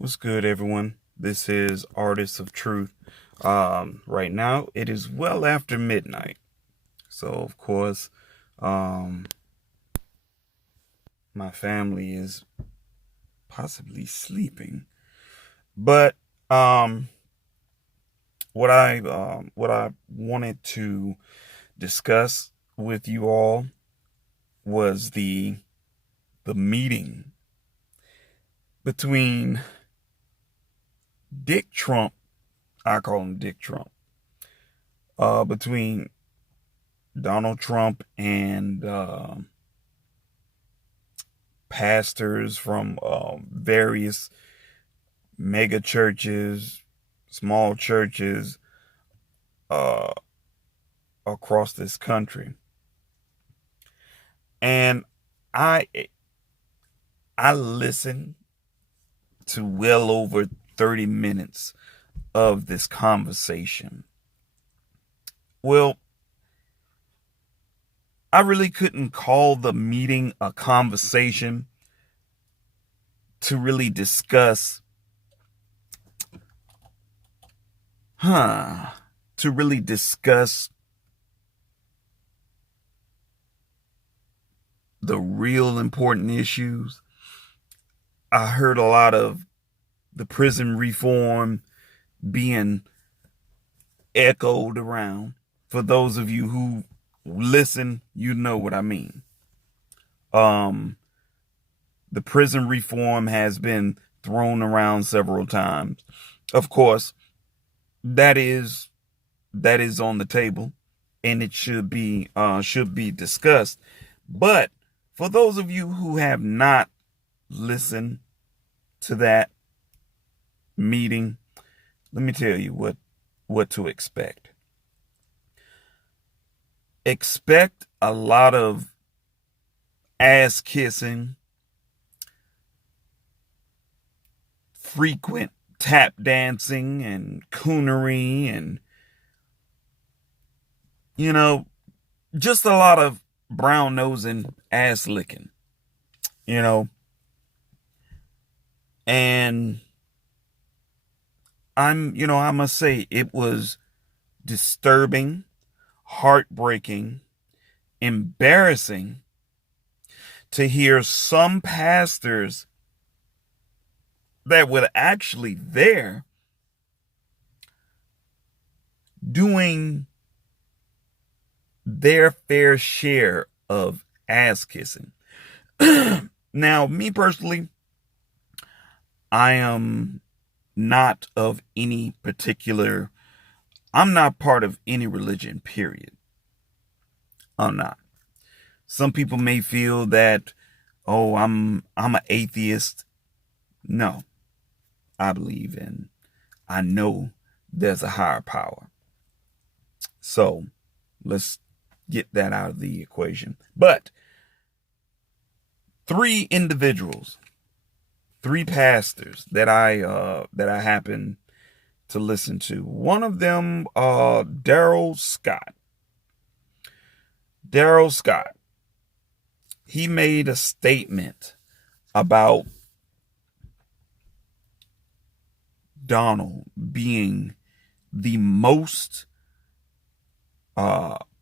What's good, everyone? This is Artists of Truth. Right now, it is well after midnight. So, of course, um, my family is possibly sleeping. But um, what I wanted to discuss with you all was the meeting between Dick Trump. I call him Dick Trump. Between Donald Trump and pastors from various mega churches, small churches uh, across this country. And I I listened to well over 30 minutes of this conversation. Well, I really couldn't call the meeting a conversation to really discuss, huh, to really discuss the real important issues. I heard a lot of the prison reform being echoed around. For those of you who listen, you know what I mean. Um, the prison reform has been thrown around several times. Of course, that is that is on the table, and it should be discussed. But for those of you who have not listened to that meeting, let me tell you what to expect. Expect a lot of ass kissing, frequent tap dancing and coonery, and you know, just a lot of brown nosing, ass licking, you know. And I must say it was disturbing, heartbreaking, embarrassing to hear some pastors that were actually there doing their fair share of ass kissing. Now, me personally, I am not of any particular, I'm not part of any religion, period. I'm not. Some people may feel that, oh, I'm an atheist. No, I believe in, I know there's a higher power. So let's get that out of the equation. But three individuals, three pastors that I happen to listen to. One of them, Daryl Scott. Daryl Scott. He made a statement about Donald being the most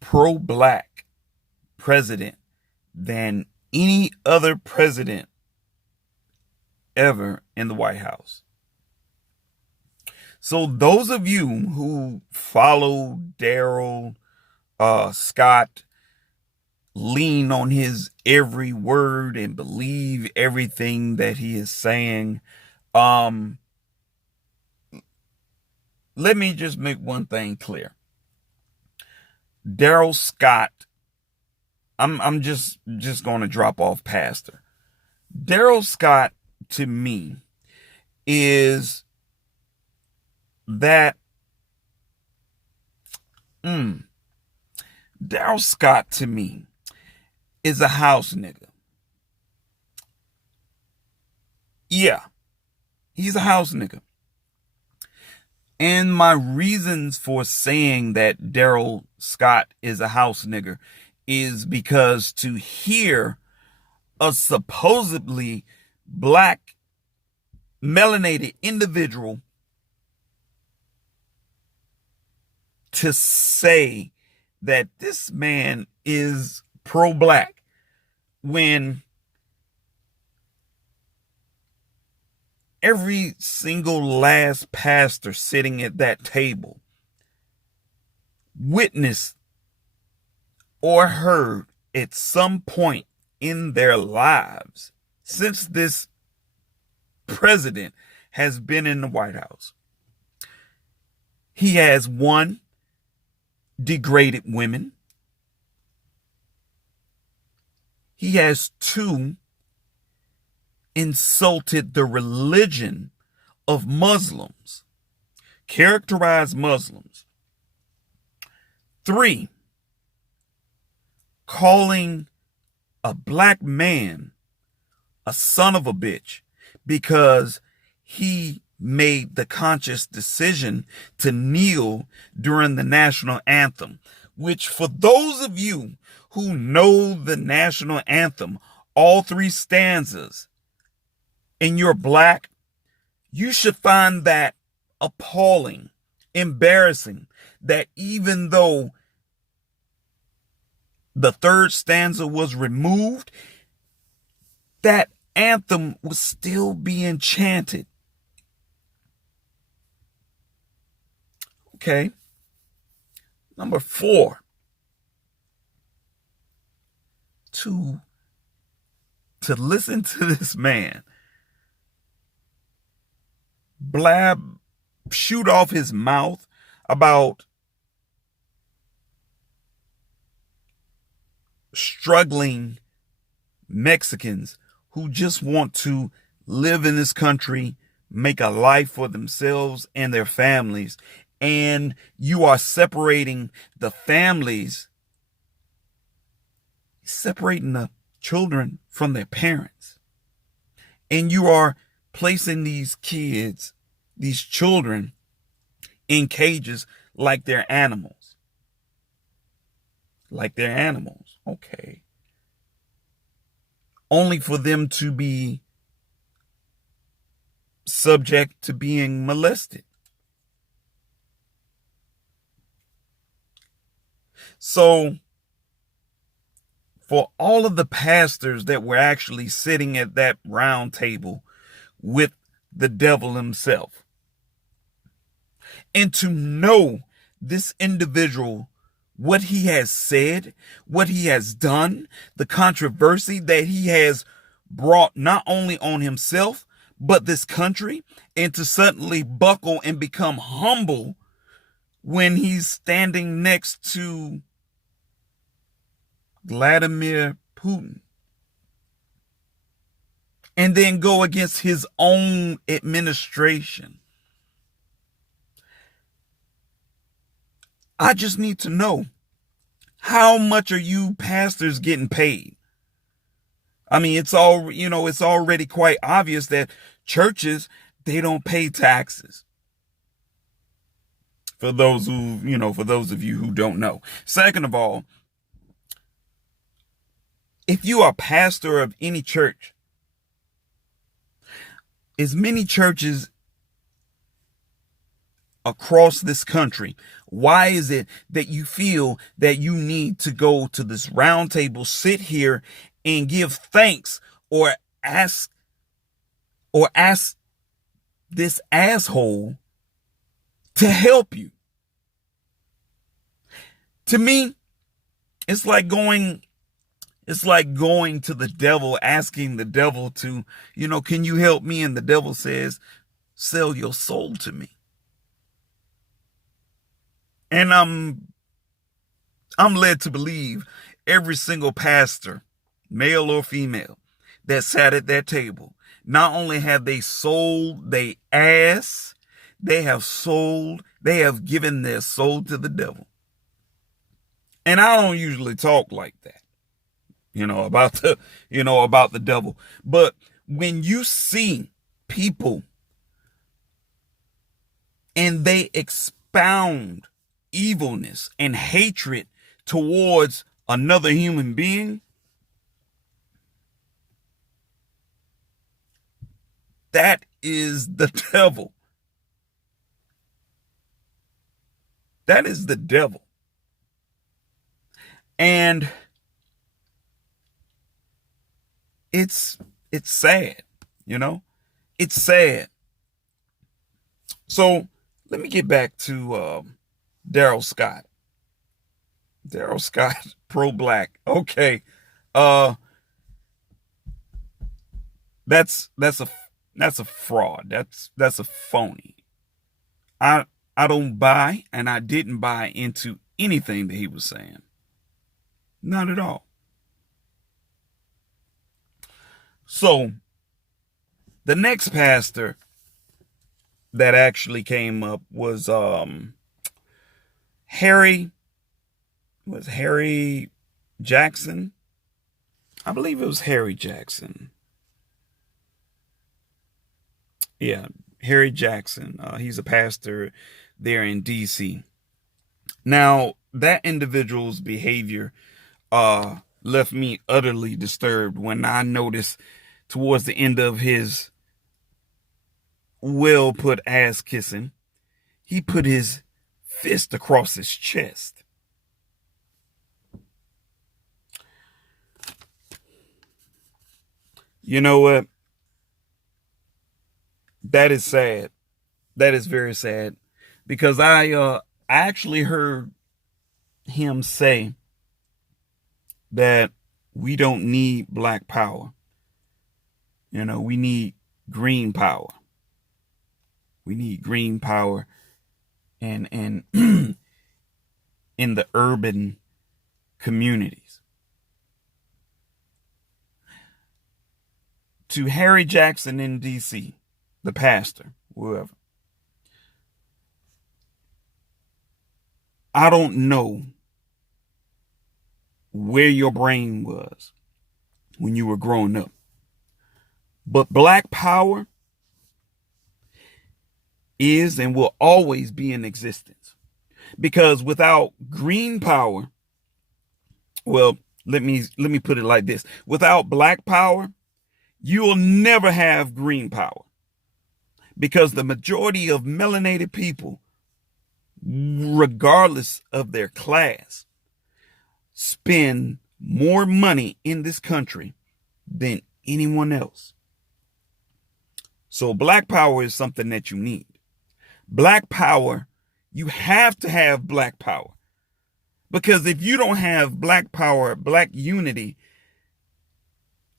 pro-black president than any other president ever in the White House. So those of you who follow Daryl Scott, lean on his every word and believe everything that he is saying, um, let me just make one thing clear. Daryl Scott, I'm just going to drop off pastor. Daryl Scott to me is that Daryl Scott to me is a house nigga. Yeah, he's a house nigga. And my reasons for saying that Daryl Scott is a house nigger is because to hear a supposedly black melanated individual to say that this man is pro-black when every single last pastor sitting at that table witnessed or heard at some point in their lives since this president has been in the White House. He has, one, degraded women. He has, two, insulted the religion of Muslims, characterized Muslims. 3, calling a black man a son of a bitch because he made the conscious decision to kneel during the national anthem, which, for those of you who know the national anthem, all 3 stanzas, and you're black, you should find that appalling, embarrassing, that even though the 3rd stanza was removed, that anthem was still being chanted. Okay. Number 4, to listen to this man shoot off his mouth about struggling Mexicans who just want to live in this country, make a life for themselves and their families, and you are separating the families, separating the children from their parents, and you are placing these kids, these children, in cages like they're animals. Like they're animals. Okay. Only for them to be subject to being molested. So, for all of the pastors that were actually sitting at that round table with the devil himself, and to know this individual, what he has said, what he has done, the controversy that he has brought not only on himself, but this country, and to suddenly buckle and become humble when he's standing next to Vladimir Putin, and then go against his own administration. I just need to know, how much are you pastors getting paid? I mean, it's already quite obvious that churches, they don't pay taxes. For those of you who don't know. Second of all, if you are a pastor of any church, as many churches across this country, why is it that you feel that you need to go to this round table, sit here and give thanks, or ask this asshole to help you? To me, it's like going to the devil, asking the devil to, can you help me? And the devil says, sell your soul to me. And I'm led to believe every single pastor, male or female, that sat at that table, not only have they sold their ass, they have given their soul to the devil. And I don't usually talk like that, about the devil. But when you see people and they expound evilness and hatred towards another human being, that is the devil. That is the devil. And it's sad, you know? It's sad. So let me get back to Daryl Scott. Daryl Scott, pro-black. Okay. That's a fraud. That's a phony. I don't buy, and I didn't buy into anything that he was saying. Not at all. So the next pastor that actually came up was Harry Jackson. I believe it was Harry Jackson. Yeah, Harry Jackson. He's a pastor there in DC. Now, that individual's behavior left me utterly disturbed when I noticed towards the end of his well put ass kissing, he put his fist across his chest. You know what? That is sad. That is very sad, because I actually heard him say that we don't need black power. You know, we need green power. We need green power and in the urban communities. To Harry Jackson in DC, the pastor, whoever, I don't know where your brain was when you were growing up, but black power is and will always be in existence, because without green power, well, let me put it like this: without black power, you will never have green power, because the majority of melanated people, regardless of their class, spend more money in this country than anyone else. So black power is something that you need. Black power, you have to have black power, because if you don't have black power, black unity,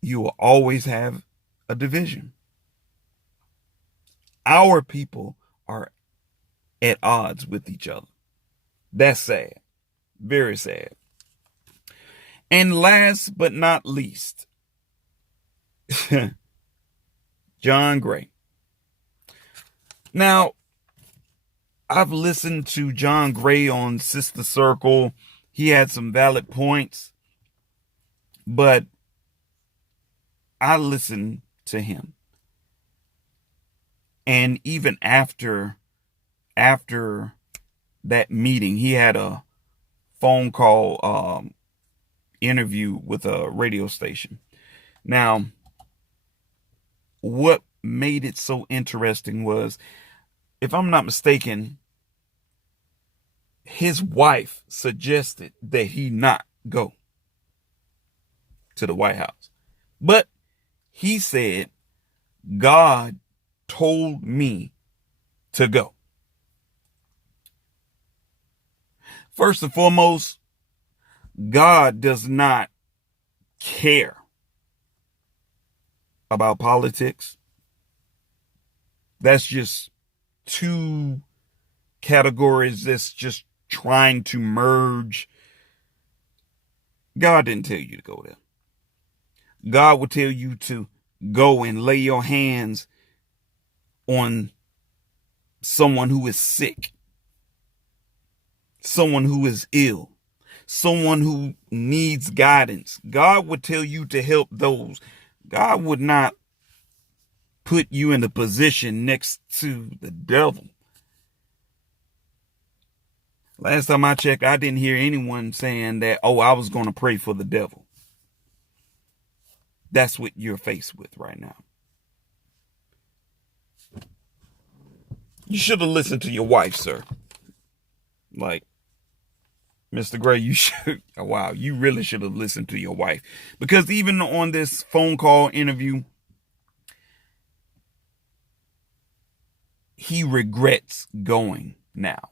you will always have a division. Our people are at odds with each other. That's sad. Very sad. And last but not least, John Gray. Now, I've listened to John Gray on Sister Circle. He had some valid points, but I listened to him. And even after that meeting, he had a phone call interview with a radio station. Now, what made it so interesting was, if I'm not mistaken, his wife suggested that he not go to the White House. But he said, God told me to go. First and foremost, God does not care about politics. That's just two categories that's just trying to merge. God didn't tell you to go there. God will tell you to go and lay your hands on someone who is sick, someone who is ill, someone who needs guidance. God would tell you to help those. God would not put you in a position next to the devil. Last time I checked, I didn't hear anyone saying that, oh, I was going to pray for the devil. That's what you're faced with right now. You should have listened to your wife, sir. Like, Mr. Gray, you should, wow, you really should have listened to your wife. Because even on this phone call interview, he regrets going now.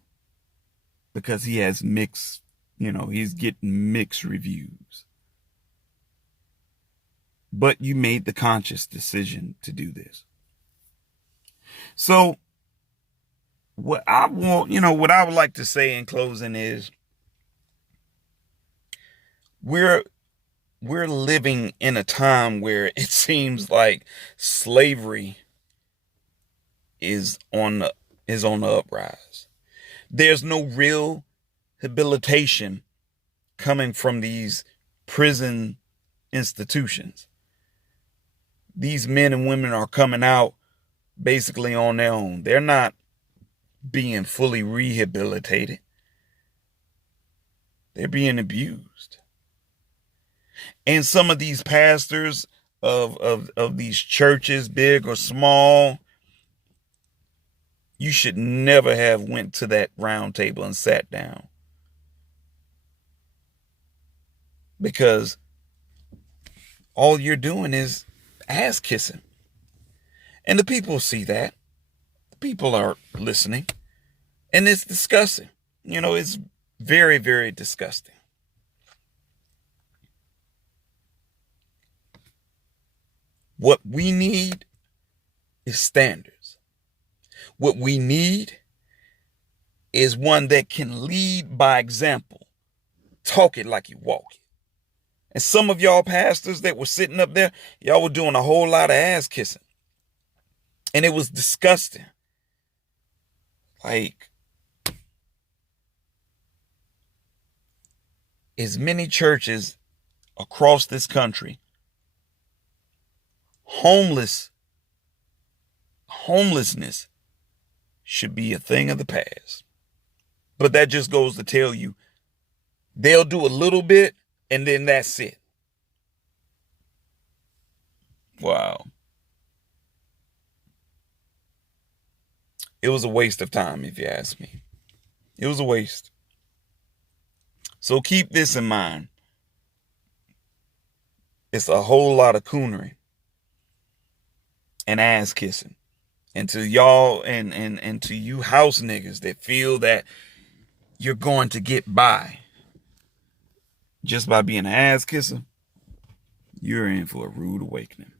Because he has mixed, he's getting mixed reviews. But you made the conscious decision to do this. So, what I would like to say in closing is, we're living in a time where it seems like slavery is on the uprise. There's no real rehabilitation coming from these prison institutions. These men and women are coming out basically on their own. They're not being fully rehabilitated. They're being abused. And some of these pastors of these churches, big or small, you should never have went to that round table and sat down. Because all you're doing is ass kissing. And the people see that. The people are listening. And it's disgusting. It's very, very disgusting. What we need is standards. What we need is one that can lead by example. Talk it like you walk it. And some of y'all pastors that were sitting up there, y'all were doing a whole lot of ass kissing. And it was disgusting. Like, as many churches across this country, homelessness should be a thing of the past. But that just goes to tell you, they'll do a little bit and then that's it. Wow. It was a waste of time, if you ask me. It was a waste. So keep this in mind. It's a whole lot of coonery and ass kissing. And to y'all and to you house niggas that feel that you're going to get by just by being an ass kisser, you're in for a rude awakening.